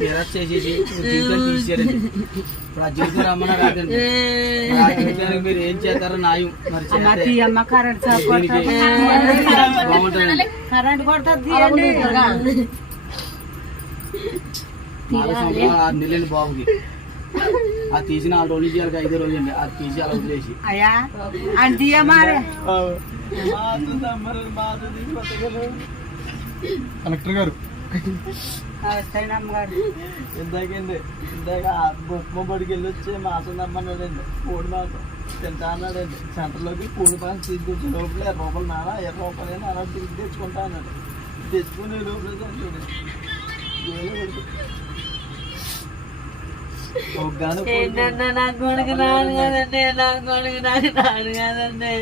నిరాశ చేసేసి జీవితం తీసేయారండి. ఇప్పుడు ఆ జీవితం రమ్మన్నా రాదండి. ఆ జీవితానికి మీరు ఏం చేస్తారో నాయం మరి బాగుంటుంది. కరెంట్ కొడుతుంది 4 సంవత్సరాలు 6 నెలలు బాబుకి. అది తీసి 4 రోజులు చేయాలి, 5 రోజులు అండి. అది తీసి అలా వదిలేసి అయ్యా అంటే మారే కలెక్టర్ గారు ఇందాక గొప్ప బడికి వెళ్ళి వచ్చి మాసం తమ్మన్నాడండి. కోడి మాసం తింటా అన్నాడండి. సెంటర్లోకి కోడి మాసం తీసుకొచ్చి లోపల ₹20 నానా ₹20 నానా తిరిగి తెచ్చుకుంటా అన్నాడు. తెచ్చుకుని లోపల నాకు కొడుకు రాను కదండి, నాకు కొడుకు నాకు రాను కదండి.